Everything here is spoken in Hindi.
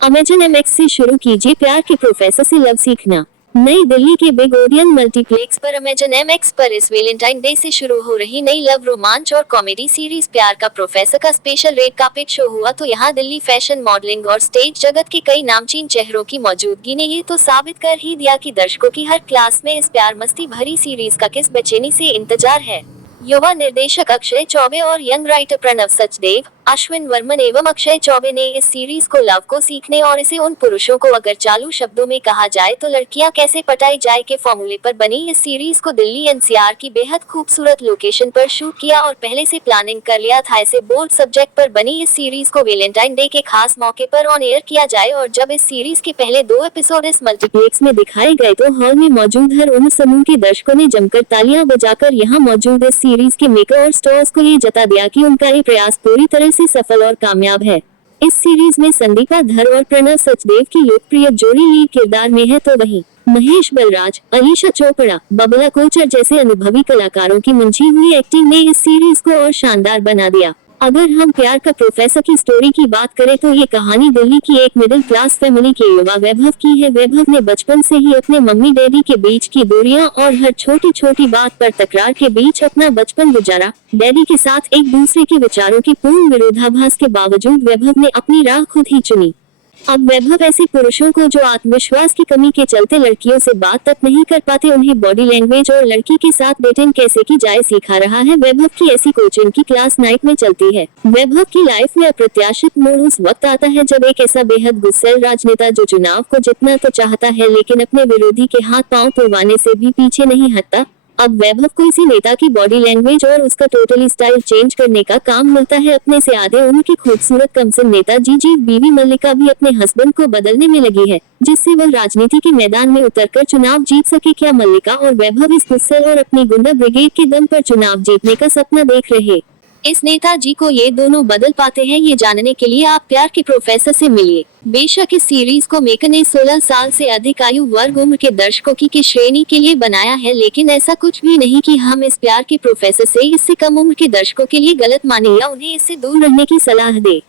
अमेजन एमएक्स से शुरू कीजिए प्यार के प्रोफेसर से लव सीखना। नई दिल्ली के बिग ओडियन मल्टीप्लेक्स पर अमेजन एमएक्स पर इस वैलेंटाइन डे से शुरू हो रही नई लव रोमांच और कॉमेडी सीरीज प्यार का प्रोफेसर का स्पेशल रेड कार्पेट शो हुआ तो यहाँ दिल्ली फैशन मॉडलिंग और स्टेज जगत के कई नामचीन चेहरों की मौजूदगी ने ये तो साबित कर ही दिया कि दर्शकों की हर क्लास में इस प्यार मस्ती भरी सीरीज का किस बेचैनी से इंतजार है। युवा निर्देशक अक्षय चौबे और यंग राइटर प्रणव सचदेव, अश्विन वर्मन एवं अक्षय चौबे ने इस सीरीज को लव को सीखने और इसे उन पुरुषों को अगर चालू शब्दों में कहा जाए तो लड़कियां कैसे पटाई जाए के फॉर्मूले पर बनी इस सीरीज को दिल्ली एनसीआर की बेहद खूबसूरत लोकेशन पर शूट किया और पहले से प्लानिंग कर लिया था। ऐसे बोल्ड सब्जेक्ट पर बनी इस सीरीज को वैलेंटाइन डे के खास मौके पर ऑन एयर किया जाए और जब इस सीरीज के पहले 2 एपिसोड इस मल्टीप्लेक्स में दिखाए गए तो हॉल में मौजूद हर उन समूह के दर्शकों ने जमकर तालियां बजाकर यहाँ मौजूद इस सीरीज के मेकर और स्टार्स को ये जता दिया कि उनका ये प्रयास पूरी तरह से सफल और कामयाब है। इस सीरीज में संदीपा धर और प्रणव सचदेव की लोकप्रिय जोड़ी लीड किरदार में है तो वहीं महेश बलराज, अलीशा चोपड़ा, बबला कोचर जैसे अनुभवी कलाकारों की मंची हुई एक्टिंग ने इस सीरीज को और शानदार बना दिया। अगर हम प्यार का प्रोफेसर की स्टोरी की बात करें तो ये कहानी दिल्ली की एक मिडिल क्लास फैमिली के युवा वैभव की है। वैभव ने बचपन से ही अपने मम्मी डैडी के बीच की दूरियां और हर छोटी छोटी बात पर तकरार के बीच अपना बचपन गुजारा। डैडी के साथ एक दूसरे के विचारों के पूर्ण विरोधाभास के बावजूद वैभव ने अपनी राह खुद ही चुनी। अब वैभव ऐसे पुरुषों को जो आत्मविश्वास की कमी के चलते लड़कियों से बात तक नहीं कर पाते उन्हें बॉडी लैंग्वेज और लड़की के साथ डेटिंग कैसे की जाए सिखा रहा है। वैभव की ऐसी कोचिंग की क्लास नाइट में चलती है। वैभव की लाइफ में अप्रत्याशित मोड़ उस वक्त आता है जब एक ऐसा बेहद गुस्सैल राजनेता जो चुनाव को जीतना तो चाहता है लेकिन अपने विरोधी के हाथ पांव तोड़वाने से भी पीछे नहीं हटता। अब वैभव को इसी नेता की बॉडी लैंग्वेज और उसका टोटली स्टाइल चेंज करने का काम मिलता है। अपने से आधे उनकी खूबसूरत कमसन नेता जी बीवी मल्लिका भी अपने हस्बैंड को बदलने में लगी है जिससे वह राजनीति के मैदान में उतरकर चुनाव जीत सके। क्या मल्लिका और वैभव इस गुस्सेल और अपनी गुंडा ब्रिगेड के दम पर चुनाव जीतने का सपना देख रहे इस नेताजी को ये दोनों बदल पाते हैं? ये जानने के लिए आप प्यार के प्रोफेसर से मिलिए। बेशक इस सीरीज को मेकर ने 16 साल से अधिक आयु वर्ग उम्र के दर्शकों की श्रेणी के लिए बनाया है लेकिन ऐसा कुछ भी नहीं कि हम इस प्यार के प्रोफेसर से इससे कम उम्र के दर्शकों के लिए गलत माने या उन्हें इससे दूर रहने की सलाह दे।